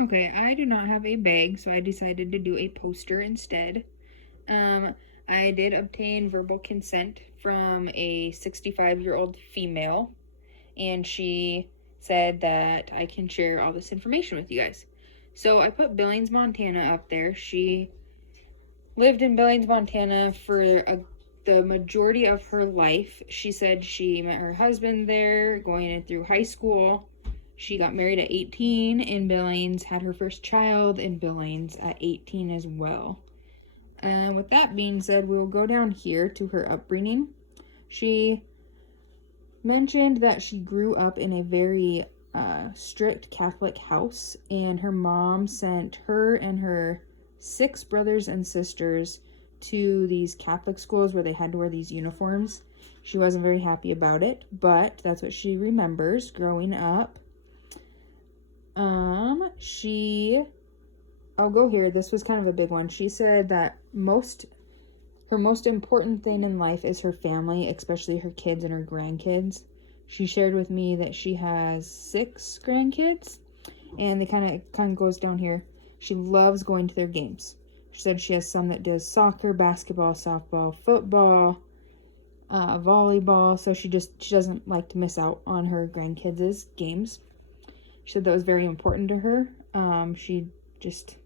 Okay, I do not have a bag, so I decided to do a poster instead. Um, I did obtain verbal consent from a 65-year-old female, and she said that I can share all this information with you guys. So I put Billings, Montana up there. She lived in Billings, Montana for the majority of her life. She said she met her husband there going through high school. She got married at 18 in Billings, had her first child in Billings at 18 as well. And with that being said, we'll go down here to her upbringing. She mentioned that she grew up in a very strict Catholic house, and her mom sent her and her 6 brothers and sisters to these Catholic schools where they had to wear these uniforms. She wasn't very happy about it, but that's what she remembers growing up. I'll go here. This was kind of a big one. She said that her most important thing in life is her family, especially her kids and her grandkids. She shared with me that she has 6 grandkids, and they kind of goes down here. She loves going to their games. She said she has some that does soccer, basketball, softball, football, volleyball, so she doesn't like to miss out on her grandkids' games. She said that was very important to her. She just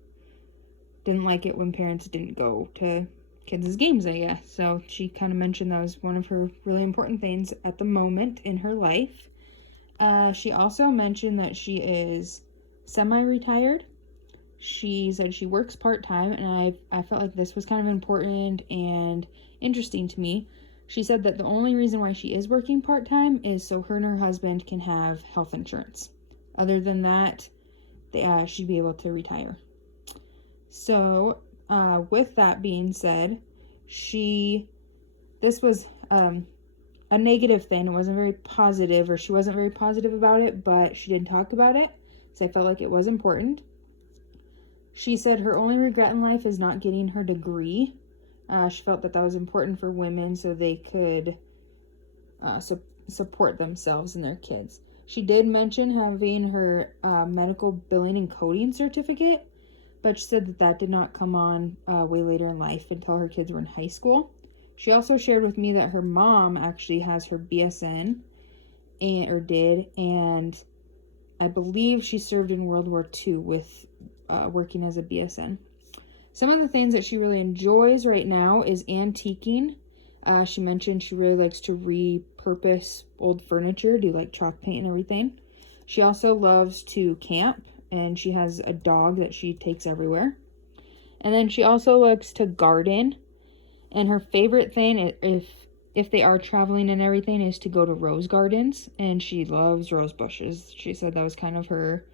didn't like it when parents didn't go to kids' games, I guess. So she kind of mentioned that was one of her really important things at the moment in her life. She also mentioned that she is semi-retired. She said she works part-time, and I felt like this was kind of important and interesting to me. She said that the only reason why she is working part-time is so her and her husband can have health insurance. Other than that, she'd be able to retire. So, with that being said, this was a negative thing. It wasn't very positive, or she wasn't very positive about it, but she didn't talk about it, so I felt like it was important. She said her only regret in life is not getting her degree. She felt that was important for women so they could support themselves and their kids. She did mention having her medical billing and coding certificate, but she said that did not come on way later in life until her kids were in high school. She also shared with me that her mom actually has her BSN, and I believe she served in World War II with working as a BSN. Some of the things that she really enjoys right now is antiquing. She mentioned she really likes to repurpose old furniture, do like chalk paint and everything. She also loves to camp, and she has a dog that she takes everywhere. And then she also likes to garden, and her favorite thing, if they are traveling and everything, is to go to rose gardens, and she loves rose bushes. She said that was kind of her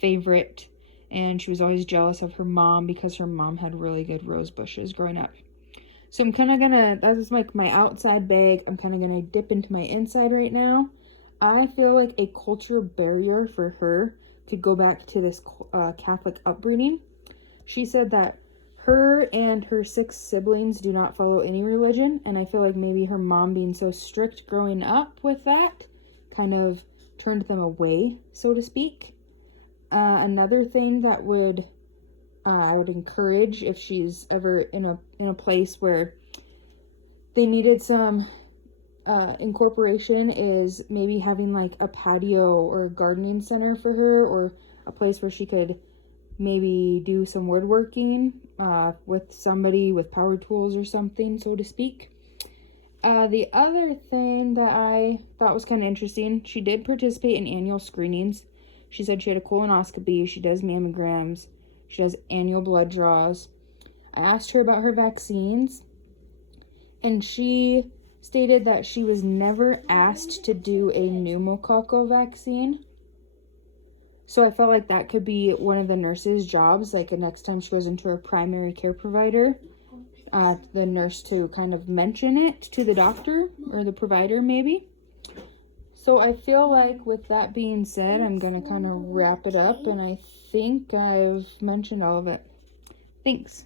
favorite, and she was always jealous of her mom because her mom had really good rose bushes growing up. So I'm kind of gonna, that is like my outside bag. I'm kind of gonna dip into my inside right now. I feel like a cultural barrier for her could go back to this Catholic upbringing. She said that her and her 6 siblings do not follow any religion, and I feel like maybe her mom being so strict growing up with that kind of turned them away, so to speak. Another thing that I would encourage if she's ever in a place where they needed some incorporation is maybe having like a patio or a gardening center for her, or a place where she could maybe do some woodworking with somebody with power tools or something, so to speak. The other thing that I thought was kind of interesting, she did participate in annual screenings. She said she had a colonoscopy, she does mammograms, she does annual blood draws. I asked her about her vaccines, and she stated that she was never asked to do a pneumococcal vaccine. So I felt like that could be one of the nurse's jobs, like the next time she goes into her primary care provider, the nurse to kind of mention it to the doctor or the provider maybe. So I feel like with that being said, I'm going to kind of wrap it up, and I think I've mentioned all of it. Thanks.